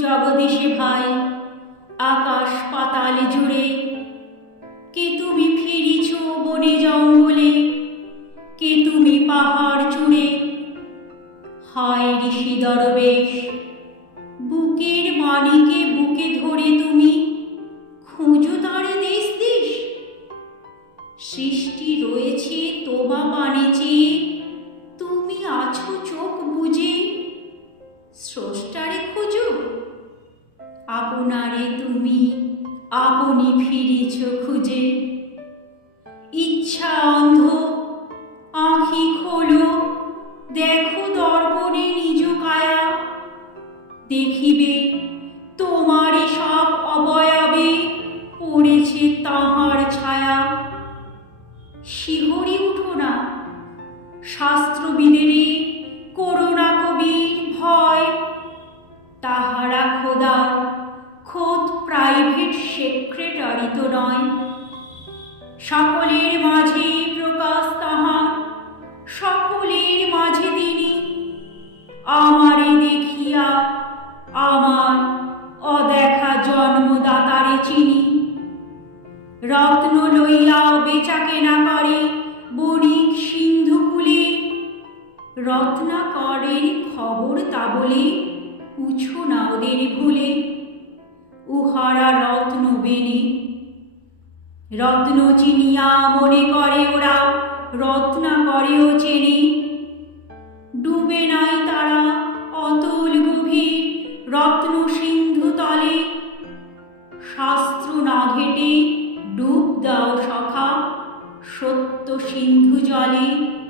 জগদীশে ভাই? আকাশ পাতাল জুড়ে। কে তুমি ফিরিছ বনে জঙ্গলে? কে তুমি পাহাড় চূড়ে? হায় ঋষি দরবেশ, বুকের মানিকে বুকে ধরে তুমি খুঁজো তারে দেশ দেশ সৃষ্টি রয়েছে তোমা পানে চেয়ে আপনারে তুমি আপনি ফিরিছ খুঁজে। ইচ্ছা অন্ধ আঁখি খোলো দেখো দর্পণে নিজ কায়া। দেখিবে সেক্রেটারি তো নয়। সকলের মাঝে প্রকাশ তাহার সকলের মাঝে তিনি আমারে দেখিয়া আমার অদেখা জন্মদাতারে চিনি। রত্ন লইয়া বেচা কেনা করে বণিক সিন্ধু সিন্ধুকুলে, রত্নাকরের খবর তা বলে পুছো না ওদের ভুলে। রত্ন চিনিয়া মনে করে ওরা, রত্না করেও চেনে। ডুবে নাই তারা অতল গভীর রত্ন সিন্ধু তলে। শাস্ত্র না ঘেটে ডুব দাও সখা সত্য সিন্ধু জলে।